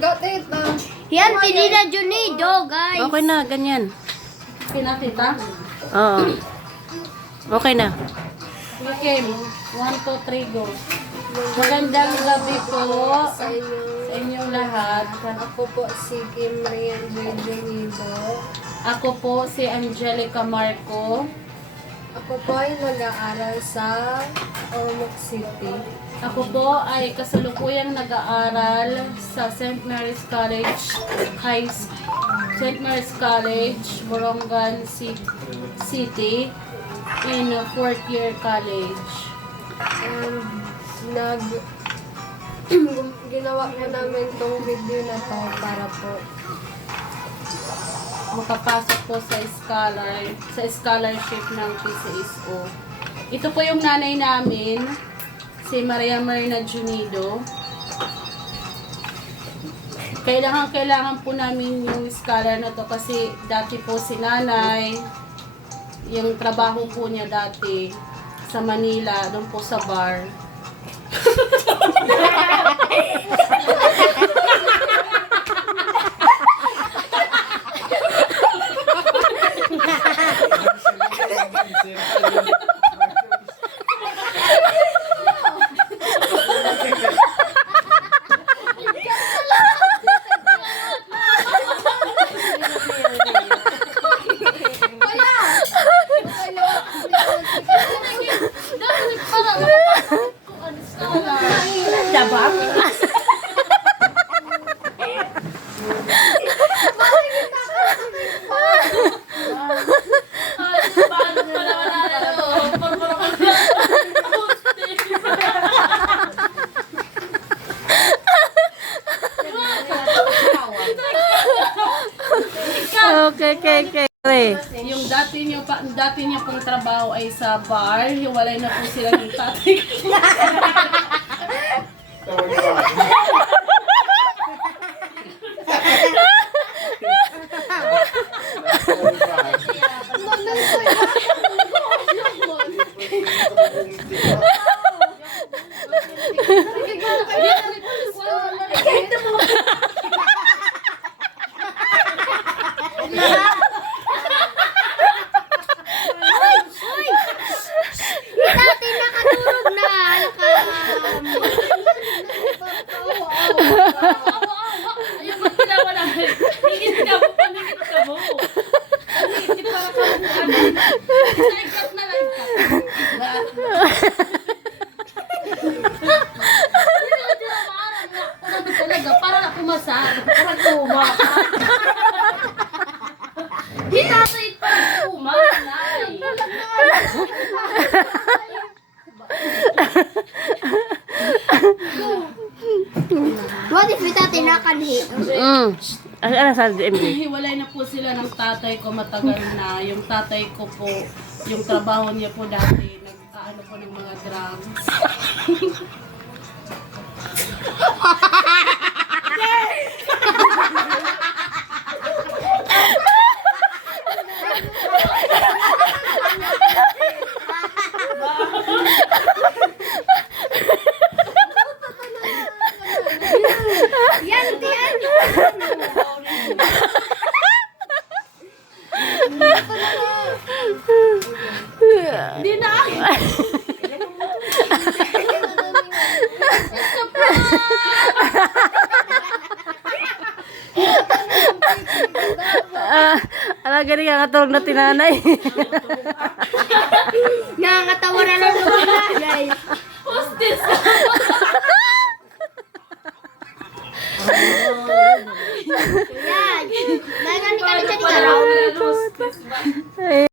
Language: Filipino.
Gatit na. Yan, tinila Junido, guys. Okay na, ganyan. Pinakita? Oo. Okay na. Okay, 1, 2, 3, go. Magandang gabi po Sa inyo. sa inyong lahat. Ako po si Kim Rian Junido. Ako po si Angelica Marco. Ako po ay nag-aaral sa Ormoc City. Ako po ay kasalukuyang nag-aaral sa St. Mary's College St. Mary's College, Borongan City in 4th year college. And ginawa po namin tong video na to para po Makapasok po sa scholarship ng PCSO. Ito po yung nanay namin, si Maria Marina Junido. Kailangan po namin yung scholar na to kasi dati po si nanay, yung trabaho po niya dati sa Manila, doon po sa bar. Dabak. Okay. Yung dati niya pong trabaho ay sa bar, hiwalay na po sila ng tatay. Dati nakatulog na. Ayun ba ginawa namin? Hingit ka mo, paningit ka mo. Hindi para ka mo ano. Naikat na lang ka. Talaga, para na kumasa. Para kuma. Hinasait pa rin kuma. What if kita tinakanhi? Ano sa MJ? Hiwalay na po sila ng tatay ko matagal na. Yung tatay ko po, yung trabaho niya po dati, nag-ano po ng mga drugs. Yan, yan. Hindi na! Alaga rin kakatulog na tinanay. Nakakatawa na lang na, guys. Hostess! Yan. Dahil nga ni kami sa